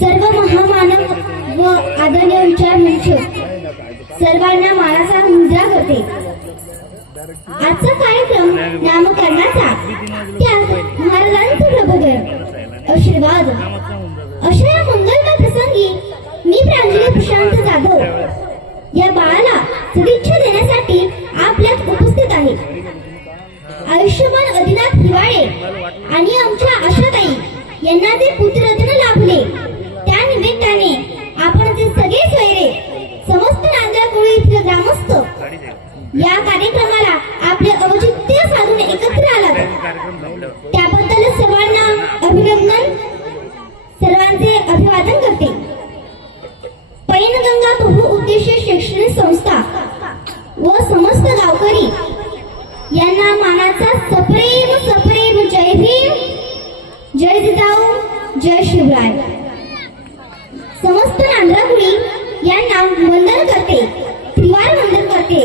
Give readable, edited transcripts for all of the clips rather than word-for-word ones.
सर्व महामानव व आदरणीय विचार मंच सर्वांना मानाचा मुजरा करते. आजचा कार्यक्रम नामकरणाचा त्यात महाराजांचे प्रबोधन आशीर्वाद अशा या मंगलमय प्रसंगी मी प्रांजली प्रशांत जाधव या बाळाला सदिच्छा देण्यासाठी आपल्यात उपस्थित आहे. आयुष्यमान आदिनाथ हिवाळे आणि आमच्या आशाताई यांना जे पुत्ररत्न लाभले त्या निमित्ताने आपण जे सगळे सोयरे समस्त नांदळकोळी येथील ग्रामस्थ या कार्यक्रमाला आपले औचित्य साधून एकत्र आलात त्याबद्दल सर्वांना अभिनंदन, सर्वांचे अभिवादन करते. पैनगंगा बहुउद्देशीय शैक्षणिक संस्था व समस्त गावकरी यांना मानाचा सप्रेम सप्रेम जय भीम, जय जिजाऊ, जय शिवराय. समस्त नांदळकोळी यांना वंदन करते, त्रिवार वंदन करते.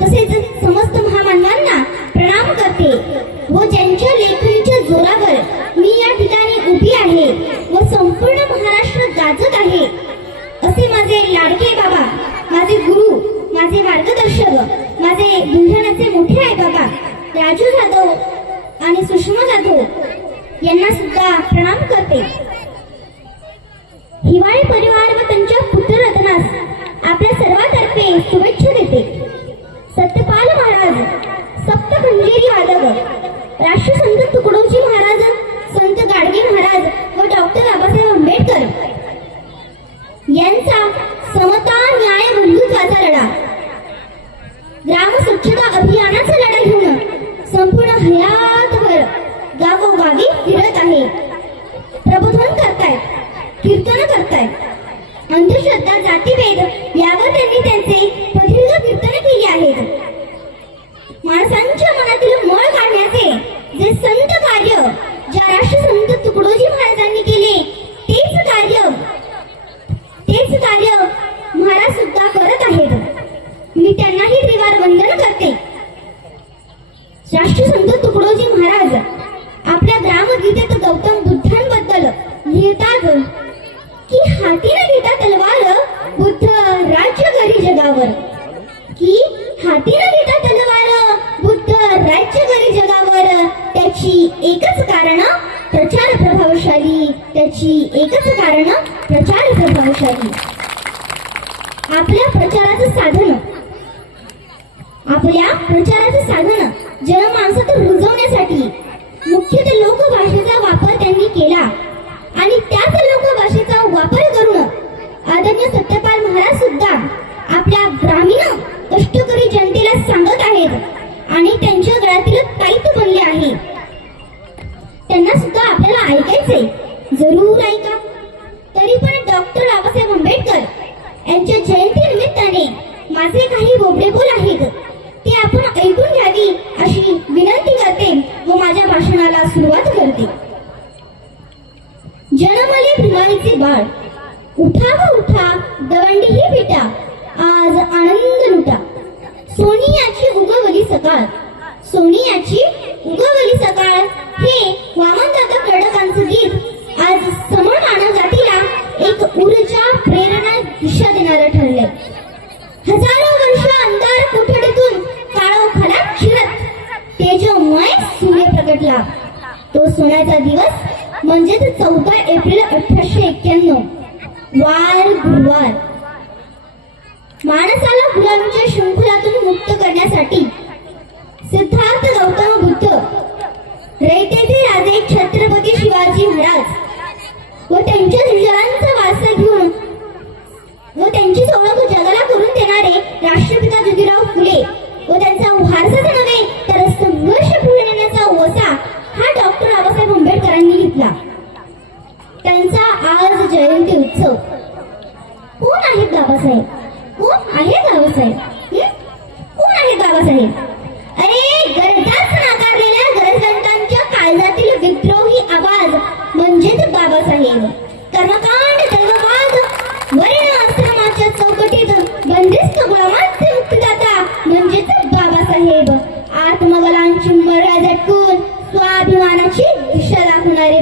तसेच समस्त महामानवांना प्रणाम करते व ज्यांच्या लेखणीच्या जोरावर मी या ठिकाणी उभी आहे व संपूर्ण महाराष्ट्र गाजत आहे असे माझे लाडके बाबा, माझे गुरु, माझे मार्गदर्शक, माझे बुलढाण्याचे मोठे आई बाबा राजू जाधव आणि सुषमा जाधव यांना सुद्धा प्रणाम करते. हिवाळे परिवार व त्यांच्या पुत्ररत्नास आपल्या सर्वांतर्फे शुभेच्छा देते. सत्यपाल महाराज, सप्तखंडेरी वादक, राष्ट्रसंत तुकडोजी महाराज, संत गाडगे महाराज व डॉक्टर बाबासाहेब आंबेडकर यांचा समता न्याय बंधुत्वाचा लढा, ग्राम स्वच्छता अभियानाचा लढा घेऊन संपूर्ण हयातभर गावोगावी फिरत आहे. प्रबोधन करतायत, कीर्तन करतायत. अंधश्रद्धा, जातीभेद यावर त्यांनी त्यांचे प्रदीर्घ कीर्तन केली आहेत. माणसांच्या मनातील मळ काढण्याचे जे संत कार्य ज्या राष्ट्रसंत तुकडोजी महाराजांनी केले तेच कार्य महाराज सुद्धा करत आहेत. मी त्यांनाही त्रिवार वंदन करते. राष्ट्रसंत तुकडोजी महाराज आपल्या ग्रामगीतेत गौतम बुद्धांबद्दल लिहितात की हातीने घेता तलवार बुद्ध राज्य करी जगावर, की हातीने घेता तलवार बुद्ध राज्य करी जगावर. त्याची एकच कारण प्रचार प्रभावशाली, त्याची एकच कारण प्रचार प्रभावशाली. आपल्या प्रचाराचं साधन जनमानसात रुजवण्यासाठी मुख्यतः लोकभाषेचा वापर त्यांनी केला आणि त्याच लोकभाषेचा वापर करून आदरणीय सत्यपाल महाराज सुद्धा आपल्या ग्रामीण कष्टकरी जनतेला सांगत आहेत आणि त्यांच्या गळ्यातील ताईत बनले आहे. त्यांना सुद्धा आपल्याला ऐकायचे, जरूर ऐका. तरी पण डॉक्टर बाबासाहेब आंबेडकर यांच्या जयंती निमित्ताने माझे काही बोबडे बोल आहेत ते आपण ऐकून घ्यावी अशी विनंती करते व माझ्या भाषणाला सुरुवात करते. जन्मले भिवारीचे बाळ, उठा व उठा दवंडी ही बेटा, आज आनंद लुटा. सोनियाची उगवली सकाळ, सोनियाची उगवली सकाळ हे वामनदादा कर्डकांचं गीत आज समूळ मानव जातीला एक ऊर्जा, प्रेरणा, दिशा देणारं ठरलंय. हजारो वर्ष अंधार कोठडीतून काळोखाला शिरत तेजोमय सूर्य प्रगटला. तो सोन्याचा दिवस म्हणजेच 14 एप्रिल 1891 वार गुरुवार. माणसाला गुलामीच्या शृंखलातून मुक्त करण्यासाठी सिद्धार्थ गौतम बुद्ध, रयतेचे राजे छत्रपती शिवाजी महाराज व त्यांच्या विचारांचा वारसा घेऊन व त्यांची ओळख जगाला करून देणारे राष्ट्रपिता ज्योतिराव फुले व त्यांचा वारसाच नव्हे तर संघर्ष पुढे नेण्याचा वसा हा डॉक्टर बाबासाहेब आंबेडकरांनी घेतला. त्यांचा आज जयंती उत्सव. कोण आहेत बाबासाहेब? कोण आहेत बाबासाहेब? कोण आहेत बाबासाहेब? अरे, गरजाच नाकारलेल्या गरजवंतांच्या काळजातील विद्रोही आवाज म्हणजेच बाबासाहेब. कर्मकांड, दैववाद, वर्ण आश्रमाच्या चौकटीत बंदिस्त गुलामांचे मुक्तिदाता म्हणजेच बाबासाहेब. आत्मबलांची मर्यादा झटकून स्वाभिमानाची दिशा दाखवणारे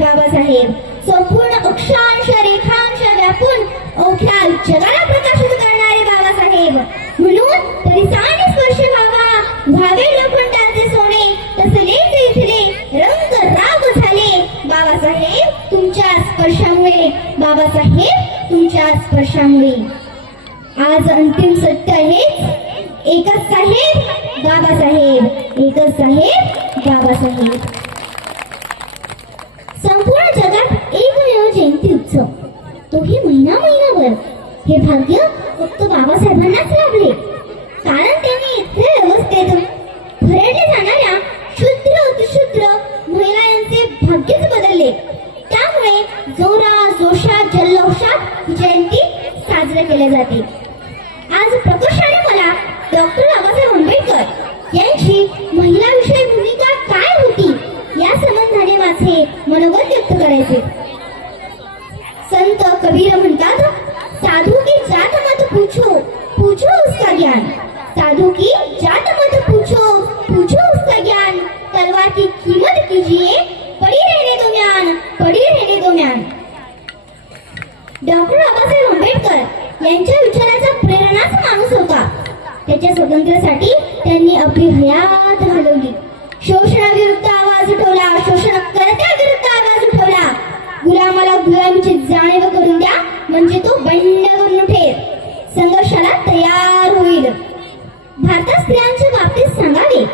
स्पर्शामुळे. आज अंतिम सत्य हेच, एकच साहेब बाबासाहेब, एकच साहेब बाबासाहेब. संपूर्ण जगात एकमेव जयंती उत्सव, तोही महिनाभर. हे भाग्य फक्त बाबासाहेबांनाच लाभले, कारण त्यांनी इथल्या व्यवस्थेत भरडले जाणाऱ्या शूद्र अतिशूद्र महिला यांचे भाग्यच बदलले. त्यामुळे जोशात जल्लोषात जयंती साजरी केली जाते. आज प्रकर्षाने मला डॉक्टर बाबासाहेब आंबेडकर यांची महिलाविषयी भूमिका काय होती या संबंधाने माझे मनोगत व्यक्त करायचे. संत कबीर म्हणतात, साधू की जात मत पूछो, पूछो उसका ज्ञान. साधू की जात मत पूछो, पूछो उसका ज्ञान. तलवार की कीमत कीजिए, पड़ी रहने दो म्यान, पड़ी रहने दो म्यान. डॉक्टर बाबासाहेब आंबेडकर यांच्या विचाराचा प्रेरणाच माणूस होता. त्याच्या स्वातंत्र्यासाठी त्यांनी आपली हयात घालवली. शोषणाविरुद्ध आवाज उठवला, शोषणकर्त्याविरुद्ध आवाज उठवला. गुलामाला गुलामीची जाणीव करून द्या, म्हणजे तो बंड करून उठेल, संघर्षाला तयार होईल. भारतात स्त्रियांच्या बाबतीत सांगावे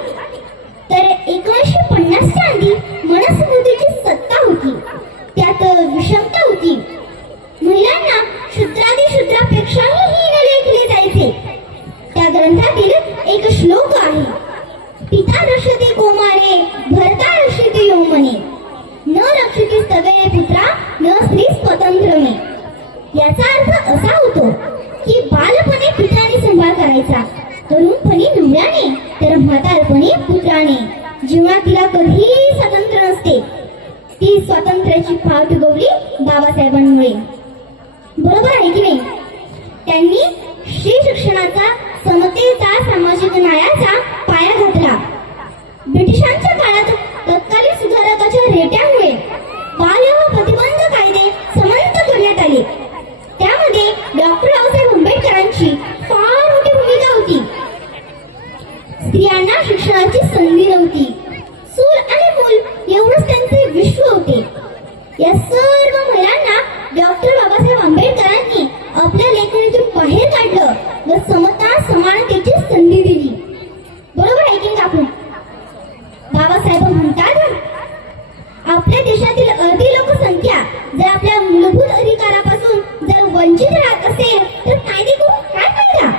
तर 1950च्या आधी मनस्मृतीची सत्ता होती, त्यात विषमता होती. महिलांना शूद्रापेक्षाही हीन लेखले जायचे. त्या ग्रंथातील एक श्लोक आहे, पिता रक्षते कौमारे, भर्ता रक्षते यौवने, न रक्षते स्तवेने पुत्रा, न स्त्री स्वतंत्रमे. याचा अर्थ असा होतो की बालपणी पित्याने सांभाळ करायचा, तरुणपणी नवऱ्याने, तर म्हातारपणी पुत्राने. जीवनात तिला कधीही स्वातंत्र्य नसते. ती स्वातंत्र्याची पाठ उगवली बाबासाहेबांमुळे. बरोबर आहे की नाही? त्यांनी स्त्री शिक्षणाचा, समतेचा, सामाजिक न्यायाचा पाया घातला. ब्रिटिशांच्या काळात तत्कालीन सुधारकाच्या रेट्यामुळे बालविवाह प्रतिबंध कायदे समंत करण्यात आले. त्यामध्ये डॉक्टर बाबासाहेब आंबेडकरांची फार मोठी भूमिका होती. स्त्रियांना शिक्षणाची संधी नव्हती. चूल आणि मूल एवढंच त्यांचे विश्व होते. या सर्व महिलांना डॉक्टर बाबासाहेब आंबेडकरांनी आपल्या लेखणीतून बाहेर काढलं व समता समानतेची संधी दिली. बरोबर आहे की आपण? बाबासाहेब म्हणतात, आपल्या देशातील अर्धी लोकसंख्या जर आपल्या मूलभूत अधिकारापासून जर वंचित राहत असेल तर कायदे करून काय फायदा?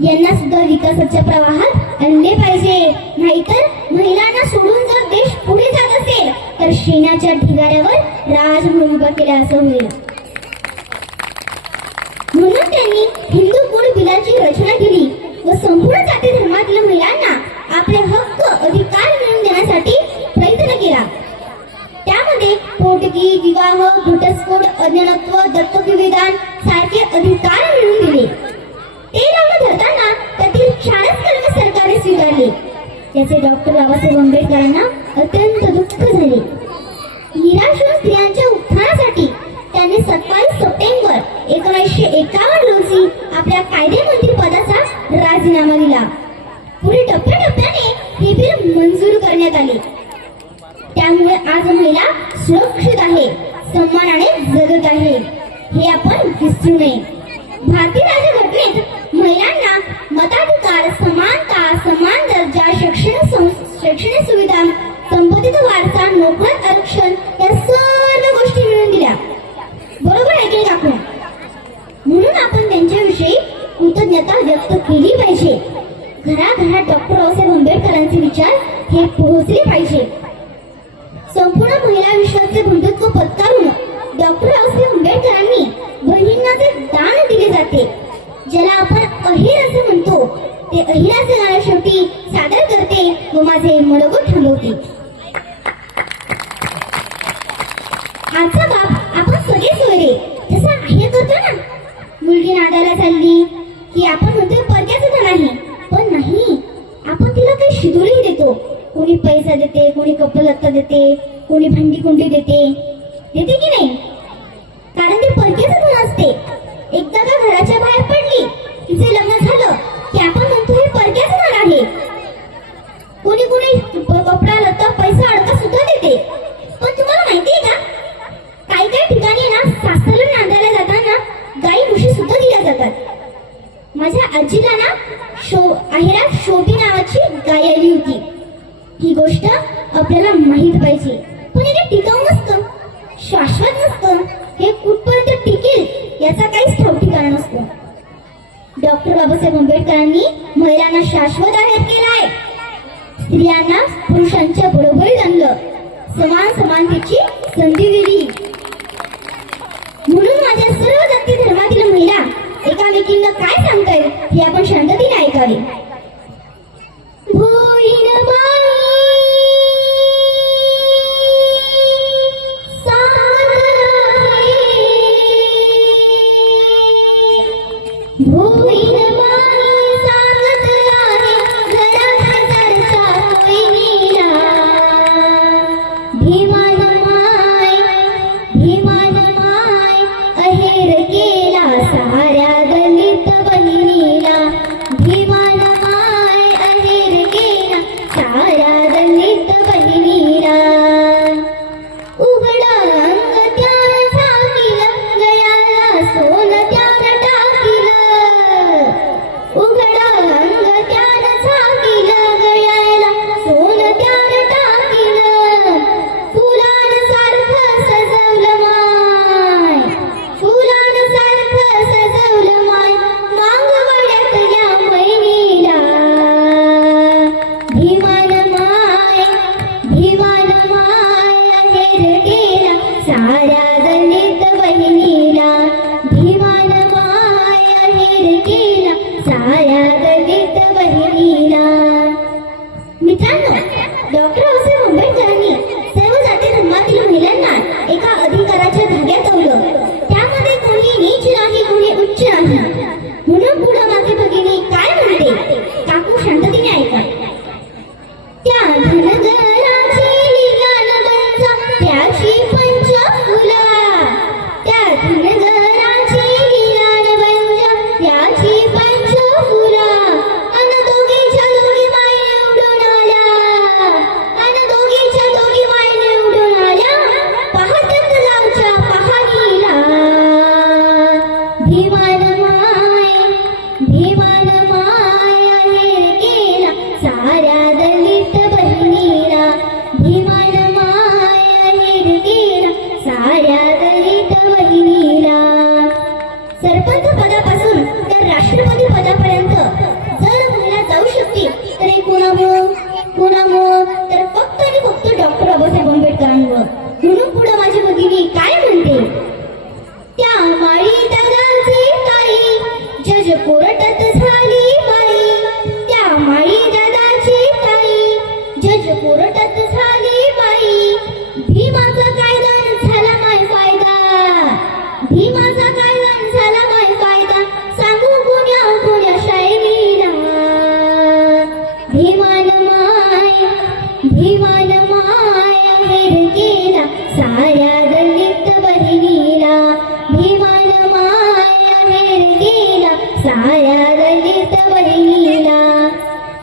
यांना सुद्धा विकासाच्या प्रवाहात आणले पाहिजे. नाहीतर महिलांना सोडून जर देश पुढे जात असेल तर शेणाच्या ढिगाऱ्यावर राजभूमी उभा केला असं होईल. म्हणून त्यांनी हिंदू कुळ बिलाची रचना केली व संपूर्ण जाती धर्मातील महिलांना आपले हक्क अधिकार मिळवून देण्यासाठी प्रयत्न केला. त्यामध्ये पोटगी, विवाह, घटस्फोट, अज्ञानत्व, दत्तक विधान सारखे अधिकार मिळवून दिले. ते लावून धरताना त्यातील 40 कलमे सरकारने स्वीकारले. याचे डॉक्टर बाबासाहेब आंबेडकरांना अत्यंत दुःख झाले. निराश्रित स्त्रियांच्या उत्थानासाठी त्यांनी 27 सप्टेंबर 1951 रोजी आपल्या कायदेमंत्री पदाचा राजीनामा दिला. पुढे टप्प्याटप्प्याने हे बिल मंजूर करण्यात आले. त्यामुळे आज महिला सुरक्षित आहे, सन्मानाने जगत आहे, हे आपण विसरू नये. भारतीय राज्यघटनेत महिलांना मताधिकार, समानता, समान दर्जा, शैक्षणिक सुविधा, संपत्तीत वारसा, नोकरीत आरक्षण या सर्व गोष्टी मिळवून दिल्या. बरोबर आहे की आपण? म्हणून आपण त्यांच्याविषयी कृतज्ञता व्यक्त केली पाहिजे. घराघरात डॉक्टर बाबासाहेब आंबेडकरांचे विचार हे पोहोचले पाहिजे. संपूर्ण महिला विश्वाचे बंधुत्व पत्करून डॉक्टर बाबासाहेब आंबेडकरांनी बहिणींनाचे दान दिले जाते, ज्याला आपण अहिर असे म्हणतो. ते अहिराचे गाणं शेवटी सादर करते व माझे मनोगत थांबवते. आजचा बाप आपण सगळे सोयरे जसा आहे करतो ना. मुलगी नादाला चालली की आपण म्हणतो परक्याचं धन आहे, पण नाही, आपण तिला काही शिदोरी देतो. कोणी पैसा देते, कोणी कपडे लत्ता देते, कोणी भांडी कुंडी देते की नाही? कारण ते परक्याचं धन असते. एकदा का घराच्या बाहेर पडली, तिचे लग्न झालं की आपण म्हणतो हे परक्याचं धन आहे. कोणी कपडा लत्ता पैसा अडका सुद्धा देते. पण तुम्हाला माहितीये का, काही काही ठिकाणी ना सासरला नांदायला जाताना आहेरात शोभी नावाची गाय आली होती. ही गोष्ट आपल्याला माहित पाहिजे, पण हे टिकाऊ नसतं, शाश्वत नसतं. हे कुठपर्यंत टिकेल याचा काहीच ठाऊक ठिकाणा नसतो. डॉक्टर बाबासाहेब आंबेडकरांनी महिलांना शाश्वत आहेर केलाय. स्त्रियांना पुरुषांच्या बरोबरी आणलं, समान समानतेची संधी दिली. म्हणून माझ्या सर्व जाती धर्मातील महिला एकामेकींना काय सांगतायत हे आपण शांततेने ऐकावे.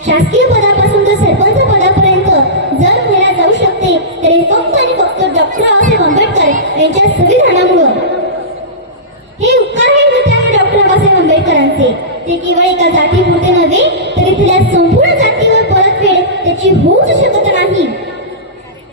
शासकीय पदापासून तर सरपंच पदापर्यंत जर महिला जाऊ शकते तर हे फक्त आणि फक्त डॉक्टर बाबासाहेब आंबेडकर यांच्या संविधानामुळे. हे उपकार आहेत त्यामुळे डॉक्टर बाबासाहेब आंबेडकरांचे. ते केवळ एका जातीपुरते नव्हे तर इथल्या संपूर्ण जातीवर परतफेड त्याची होऊच शकत नाही.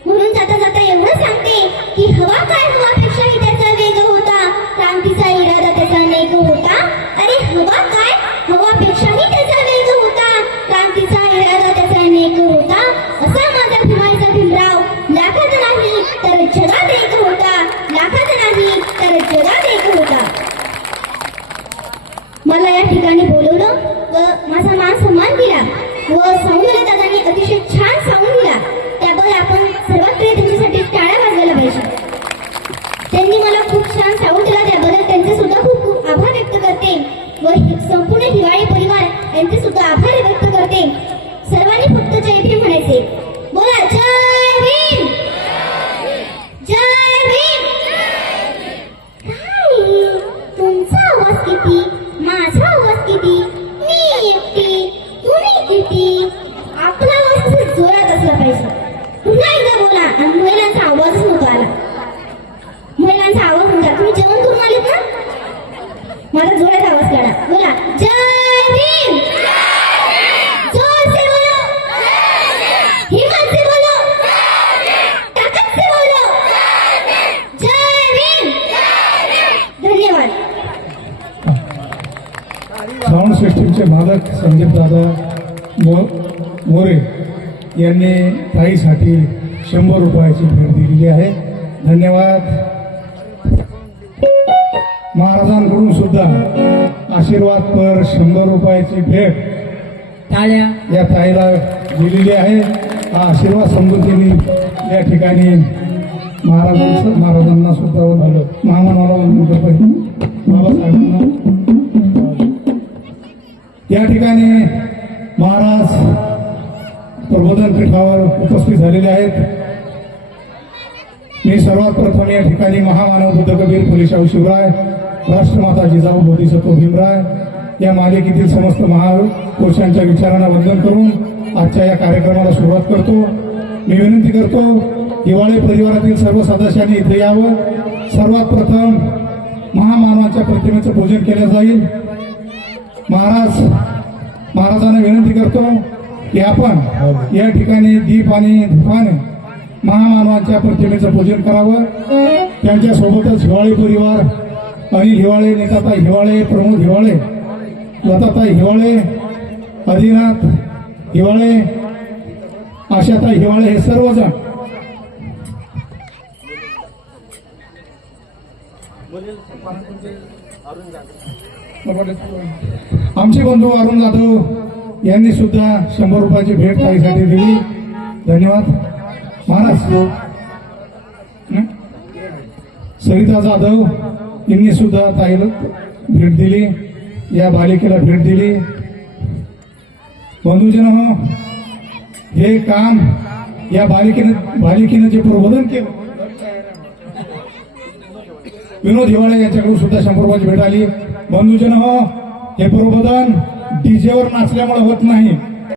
म्हणून जाता जाता एवढं सांगते की हवा काय हवापेक्षाही त्याचा वेग होता, क्रांतीचा इरादा त्याचा नेक होता. अरे हवा काय हवापेक्षाही त्याचा वेग होता, क्रांतीचा इरादा त्याचा नेक होता. असा माझा भीमाचा भीमराव लाखात नाही तर जगात एक होता, लाखात नाही तर जगात एक होता. मला या ठिकाणी बोलवलं व माझा मान सन्मान केला व सौंदर्य दादांनी अतिशय छान सांगून दिला. त्याबद्दल आपण सर्वात पहिले त्यांच्यासाठी टाळ्या वाजवायला पाहिजे. त्यांनी मला खूप छान सांगून दिला, त्याबद्दल त्यांचे सुद्धा खूप खूप आभार व्यक्त करते व संपूर्ण हिवाळी परिवार यांचे सुद्धा आभार व्यक्त करते. सर्वांनी फक्त जय भीम म्हणायचे. बोला जय भीम, जय भीम. काय तुमचा आवाज किती, माझा आवाज किती, मी एकटी तुम्ही किती. आपला आवाज असा जोरात असला पाहिजे. पुन्हा एकदा बोला. आणि महिलांचा आवाजच नव्हता आला. महिलांचा आवाज नव्हता. तुम्ही जेवण करून आलेत ना, माझा जोरात आवाज काढा. बोला जय भीम. मालक संदीप दादा मोरे यांनी ताईसाठी 100 रुपयाची भेट दिलेली आहे. धन्यवाद. महाराजांकडून सुद्धा आशीर्वाद पर 100 रुपयाची भेट टाळ्या. या ताईला दिलेली आहे. हा आशीर्वाद समृद्धीने या ठिकाणी महाराजांना सुद्धा महामानवाला वंदन करतो. बाबासाहेबांना या ठिकाणी महाराज प्रबोधन पीठावर उपस्थित झालेले आहेत. मी सर्वात प्रथम या ठिकाणी महामानव बुद्ध कबीर फुलेशाहू शिवराय, राष्ट्रमाता जिजाऊ बोधिसत्व भीमराय या मालिकेतील समस्त महापुरुषांच्या विचारांना वंदन करून आजच्या या कार्यक्रमाला सुरुवात करतो. मी विनंती करतो हिवाळे परिवारातील सर्व सदस्यांनी इथे यावं. सर्वात प्रथम महामानवाच्या प्रतिमेचं पूजन केलं जाईल. महाराजांना विनंती करतो की आपण या ठिकाणी दीप आणि धुपाने महामानवाच्या प्रतिमेचं पूजन करावं. त्यांच्या सोबतच हिवाळे परिवार, अनिल हिवाळे, नीताताई हिवाळे, प्रमोद हिवाळे, लताताई हिवाळे, आदिनाथ हिवाळे, आशाताई हिवाळे हे सर्वजण आमचे बंधू अरुण जाधव यांनी सुद्धा 100 रुपयाची भेट ताईसाठी दिली. धन्यवाद. महाराज सरिता जाधव यांनी सुद्धा ताईला भेट दिली, या बालिकेला भेट दिली. बंधूजन हो, हे काम या बालिकेनं जे प्रबोधन केलं, विनोद हिवाळे यांच्याकडून सुद्धा 100 रुपयाची भेट आली. बंधूजन हो, हे प्रबोधन डीजेवर नाचल्यामुळे होत नाही.